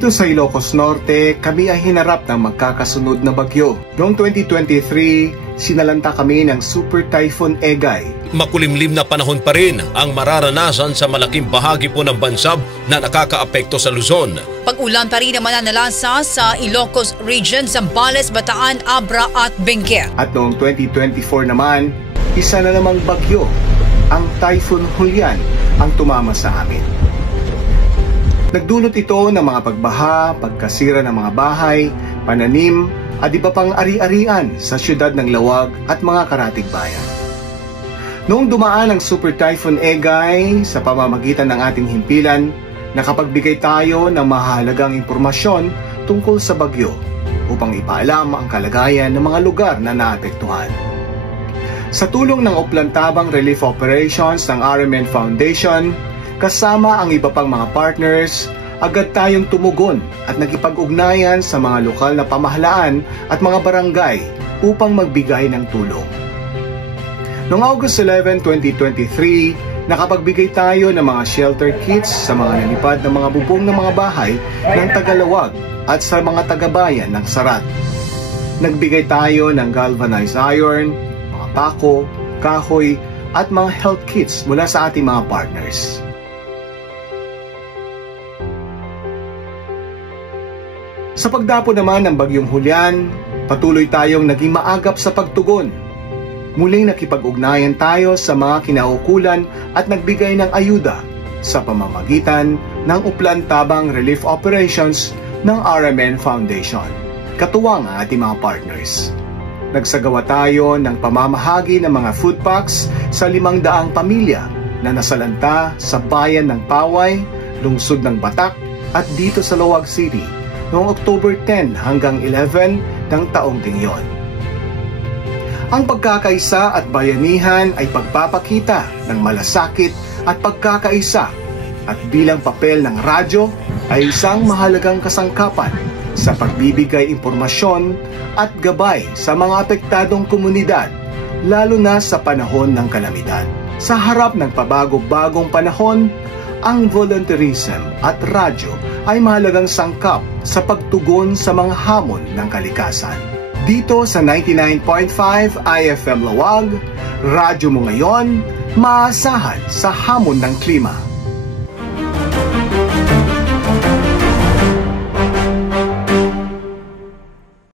Dito sa Ilocos Norte, kami ay hinarap ng magkakasunod na bagyo. Noong 2023, sinalanta kami ng Super Typhoon Egay. Makulimlim na panahon pa rin ang mararanasan sa malaking bahagi po ng bansa na nakakaapekto sa Luzon. Pag-ulan pa rin ang mananalasa sa Ilocos Region, Zambales, Bataan, Abra at Benguet. At noong 2024 naman, isa na namang bagyo, ang Typhoon Julian, ang tumama sa amin. Nagdulot ito ng mga pagbaha, pagkasira ng mga bahay, pananim, at iba pang ari-arian sa siyudad ng Lawag at mga karatig bayan. Noong dumaan ang Super Typhoon Egay sa pamamagitan ng ating himpilan, nakapagbigay tayo ng mahalagang impormasyon tungkol sa bagyo upang ipaalam ang kalagayan ng mga lugar na naapektuhan. Sa tulong ng Uplantabang Relief Operations ng RMN Foundation, kasama ang iba pang mga partners, agad tayong tumugon at nakipag-ugnayan sa mga lokal na pamahalaan at mga barangay upang magbigay ng tulong. Noong August 11, 2023, nakapagbigay tayo ng mga shelter kits sa mga nalipad na mga bubong ng mga bahay ng Tagalawag at sa mga tagabayan ng Sarat. Nagbigay tayo ng galvanized iron, mga pako, kahoy at mga health kits mula sa ating mga partners. Sa pagdapo naman ng Bagyong Julian, patuloy tayong naging maagap sa pagtugon. Muling nakipag-ugnayan tayo sa mga kinaukulan at nagbigay ng ayuda sa pamamagitan ng Uplantabang Relief Operations ng RMN Foundation. Katuwang ang ating mga partners. Nagsagawa tayo ng pamamahagi ng mga food packs sa 500 pamilya na nasalanta sa bayan ng Paway, lungsod ng Batak at dito sa Lawag City noong October 10 hanggang 11 ng taong ding yon. Ang pagkakaisa at bayanihan ay pagpapakita ng malasakit at pagkakaisa at bilang papel ng radyo ay isang mahalagang kasangkapan sa pagbibigay impormasyon at gabay sa mga apektadong komunidad, lalo na sa panahon ng kalamidad. Sa harap ng pabago-bagong panahon, ang volunteerism at radyo ay mahalagang sangkap sa pagtugon sa mga hamon ng kalikasan. Dito sa 99.5 IFM Lawag, radyo mo ngayon, maasahan sa hamon ng klima.